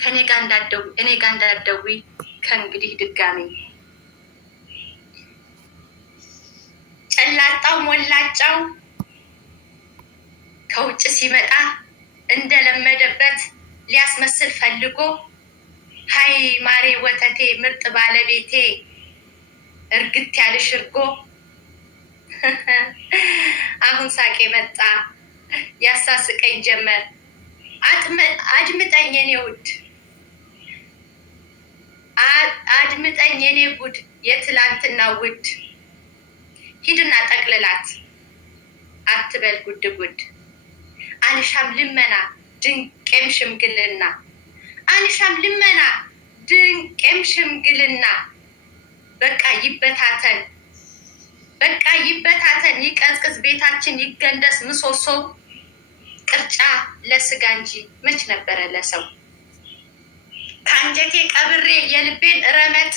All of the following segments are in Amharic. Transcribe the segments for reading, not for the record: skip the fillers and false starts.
ከኔ ጋር እንዳትደውይ፣ እኔ ጋር እንዳትደውይ ከእንግዲህ ድጋሚ። ጨላጣው ሞላጫው ከውጭ ሲመጣ እንደለመደበት ሊያስመስል ፈልጎ ሀይ ማሬ ወተቴ ምርጥ ባለቤቴ እርግት ያልሽ እርጎ አሁን ሳቄ መጣ ያሳስቀኝ ጀመር። አድምጠኝ የኔ ውድ አድምጠኝ የኔ ጉድ የትላንትና ውድ ሂድና ጠቅልላት አትበል ጉድ ጉድ አንሻም ልመና ድንቄም ሽምግልና አንሻም ልመና ድንቄም ሽምግልና በቃ ይበታተን በቃ ይበታተን ይቀዝቅዝ ቤታችን ይገንደስ ምሰሶ ቅርጫ ለስጋ እንጂ መች ነበረ ለሰው ከአንጀቴ ቀብሬ የልቤን ረመጥ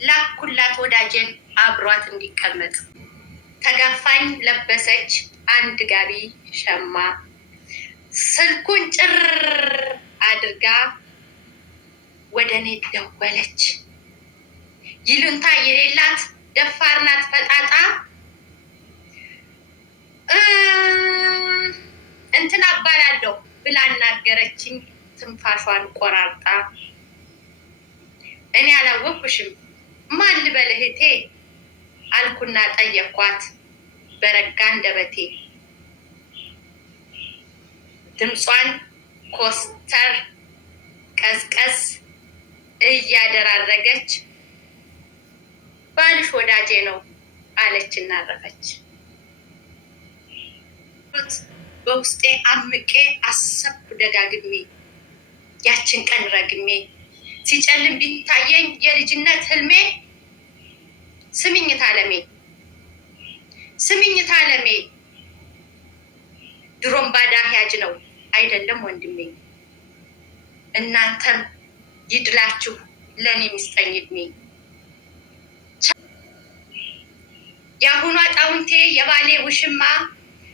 ላኩላት ወዳጄን አብሯት እንዲቀመጥ ተጋፋኝ ለበሰች አንድ ጋቢ ሸማ ስልኩን ጭር አድርጋ ወደ እኔ ደወለች። ይሉንታ የሌላት ደፋር ናት ፈጣጣ እንትን አባላለሁ ብላ አናገረችኝ ትንፋሿን ቆራርጣ። እኔ አላወኩሽም ማን ልበል እህቴ አልኩና ጠየኳት በረጋ አንደበቴ። ድምጿን ኮስተር ቀዝቀዝ እያደራረገች ባልሽ ወዳጄ ነው አለች እናረፈች። በውስጤ አምቄ አሰብኩ ደጋግሜ ያችን ቀን ረግሜ ሲጨልም ቢታየኝ የልጅነት ህልሜ ስምኝት አለሜ ስምኝት አለሜ ድሮም ባዳ ያጅ ነው አይደለም ወንድሜ። እናንተም ይድላችሁ ለኔ ሚስጠኝ እድሜ። የአሁኗ ጣውንቴ የባሌ ውሽማ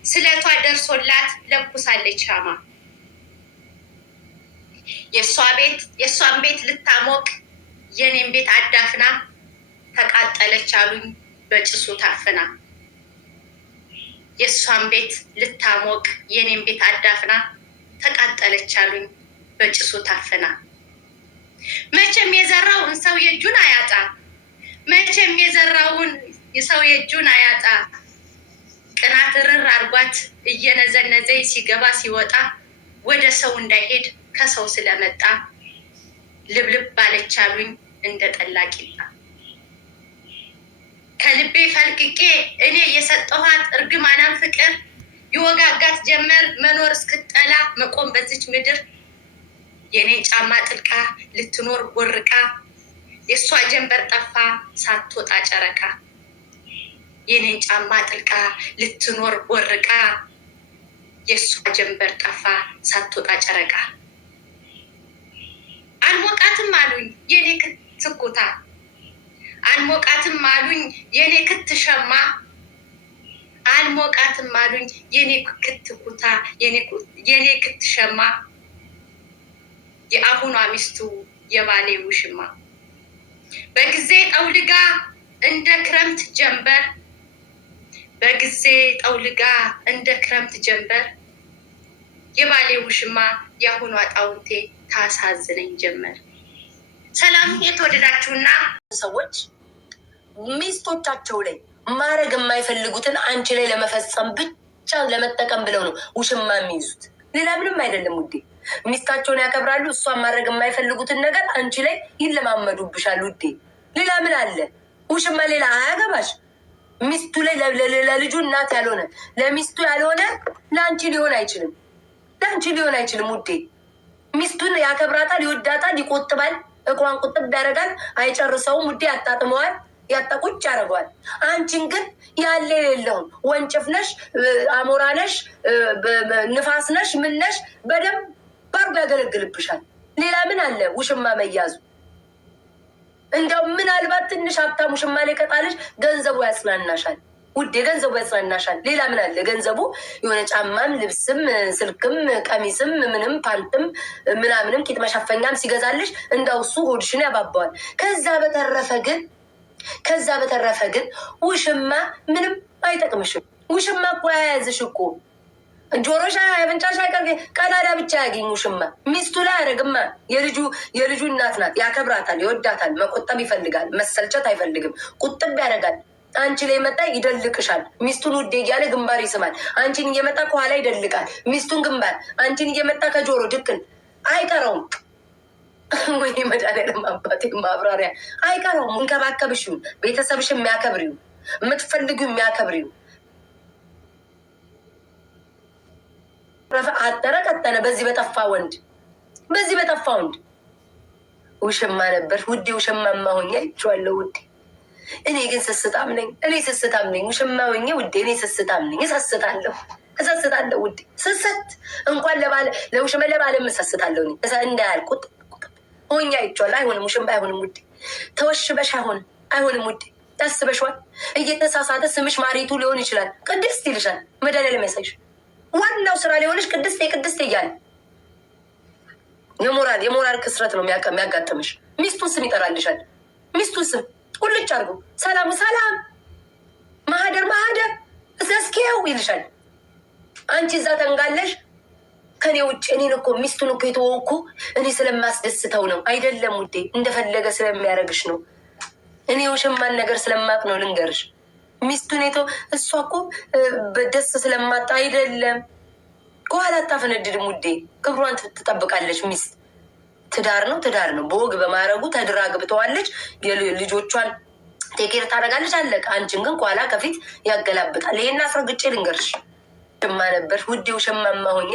ስለቷ ደርሶላት ለኩሳለች ሻማ። የእሷን ቤት ልታሞቅ የኔን ቤት አዳፍና ተቃጠለች አሉኝ በጭሱ ታፍና። የእሷን ቤት ልታሞቅ የኔን ቤት አዳፍና ተቃጠለች አሉኝ በጭሱ ታፍና። መቼም የዘራውን ሰው የእጁን አያጣ መቼም የዘራውን የሰው የእጁን አያጣ። ቅናት ርር አርጓት እየነዘነዘይ ሲገባ ሲወጣ ወደ ሰው እንዳይሄድ ከሰው ስለመጣ ልብልብ ባለች አሉኝ እንደ ጠላ ቂጣ። ከልቤ ፈልቅቄ እኔ የሰጠኋት እርግማናም ፍቅር ይወጋጋት ጀመር መኖር እስክጠላ መቆም በዚች ምድር። የኔን ጫማ ጥልቃ ልትኖር ቦርቃ የእሷ ጀንበር ጠፋ ሳትወጣ ጨረቃ። የኔን ጫማ ጥልቃ ልትኖር ቦርቃ የእሷ ጀንበር ጠፋ ሳትወጣ ጨረቃ። አልሞቃትም አሉኝ የኔ ክትኩታ አልሞቃትም አሉኝ የኔ ክትሸማ አልሞቃትም አሉኝ የኔ ክትኩታ የኔ ክትሸማ። የአሁኗ ሚስቱ የባሌ ውሽማ በጊዜ ጠውልጋ እንደ ክረምት ጀንበር በጊዜ ጠውልጋ እንደ ክረምት ጀንበር። የባሌ ውሽማ የአሁኗ ጣውንቴ ታሳዝነኝ ጀመር። ሰላም የተወደዳችሁና ሰዎች ሚስቶቻቸው ላይ ማድረግ የማይፈልጉትን አንቺ ላይ ለመፈጸም ብቻ ለመጠቀም ብለው ነው ውሽማ የሚይዙት። ሌላ ምንም አይደለም ውዴ። ሚስታቸውን ያከብራሉ። እሷን ማድረግ የማይፈልጉትን ነገር አንቺ ላይ ይለማመዱብሻል ውዴ። ሌላ ምን አለ? ውሽማ ሌላ አያገባሽ። ሚስቱ ላይ ለልጁ እናት ያልሆነ ለሚስቱ ያልሆነ ለአንቺ ሊሆን አይችልም። ለአንቺ ሊሆን አይችልም ውዴ። ሚስቱን ያከብራታል፣ ይወዳታል፣ ይቆጥባል፣ እግሯን ቁጥብ ያደርጋል፣ አይጨርሰውም ውዴ። ያጣጥመዋል፣ ያጠቁጭ ያደርገዋል። አንቺን ግን ያለ የሌለውን ወንጭፍ ነሽ፣ አሞራ ነሽ፣ ንፋስ ነሽ፣ ምን ነሽ በደንብ ባርጎ ያገለግልብሻል። ሌላ ምን አለ ውሽማ መያዙ? እንደው ምናልባት ትንሽ ሀብታም ውሽማ ላይ ከጣለሽ ገንዘቡ ያጽናናሻል። ውዴ ገንዘቡ ያጽናናሻል። ሌላ ምን አለ? ገንዘቡ የሆነ ጫማም፣ ልብስም፣ ስልክም፣ ቀሚስም፣ ምንም ፓንትም ምናምንም ቂጥ መሸፈኛም ሲገዛልሽ እንዳው እሱ ሆድሽን ያባባዋል። ከዛ በተረፈ ግን ውሽማ ምንም አይጠቅምሽም። ውሽማ እኮ አያያዝሽ እኮ ጆሮሻ አፍንጫሻ ቀዳዳ ብቻ ያገኝ ውሽማ ሚስቱ ላይ አያደርግማ። የልጁ እናት ናት። ያከብራታል፣ ይወዳታል፣ መቆጠብ ይፈልጋል፣ መሰልቸት አይፈልግም። ቁጥብ ያደርጋል። አንቺ ላይ መጣ ይደልቅሻል። ሚስቱን ውዴ እያለ ግንባር ይስማል። አንቺን እየመጣ ከኋላ ይደልቃል። ሚስቱን ግንባር፣ አንቺን እየመጣ ከጆሮ ድቅን አይቀረውም። ወይ መድኃኒዓለም አባቴ ማብራሪያ አይቀረውም። እንከባከብሽው፣ ቤተሰብሽ የሚያከብሪው፣ የምትፈልጊው የሚያከብሪው አጠረ ቀጠነ። በዚህ በጠፋ ወንድ ውሽማ ነበር ውዴ። ውሽማማ ሆኜ አይቼዋለሁ ውዴ። እኔ ግን ስስታም ነኝ። ውሽማ ሆኜ ውዴ። እኔ ስስታም ነኝ። እሰስታለሁ ውዴ። ስስት እንኳን ለውሽማ ለባለም እሰስታለሁ። እንዳያልቁት ሆኜ አይቼዋለሁ። አይሆንም፣ ውሽማ አይሆንም ውዴ። ተወሽበሽ አይሆንም ውዴ። ታስበሽዋል። እየተሳሳተ ስምሽ ማሪቱ ሊሆን ይችላል። ቅድስት ይልሻል። መድኃኒዓለም ያሳይሽ። ዋናው ስራ ሊሆንሽ ቅድስት እያለ የሞራል ክስረት ነው የሚያጋጥምሽ። ሚስቱን ስም ይጠራልሻል። ሚስቱን ስም ቁልጭ አድርጎ ሰላም ማህደር እስኪው ይልሻል። አንቺ እዛ ተንጋለሽ። ከኔ ውጭ እኔን እኮ ሚስቱን እኮ የተወው እኮ እኔ ስለማስደስተው ነው። አይደለም ውዴ፣ እንደፈለገ ስለሚያደርግሽ ነው። እኔ ውሽማን ነገር ስለማቅ ነው። ልንገርሽ፣ ሚስቱን እሷ እኮ ደስ ስለማጣ አይደለም። ከኋላ አታፈነድድም ውዴ። ክብሯን ትጠብቃለች። ሚስት ትዳር ነው። በወግ በማረጉ ተድራ ግብተዋለች። ልጆቿን ቴኬር ታደርጋለች። አለቀ። አንቺን ግን ከኋላ ከፊት ያገላብጣል። ይሄን አስረግጬ ልንገርሽ። ውሽማ ነበር ውዴ። ውሽማማ ሆኜ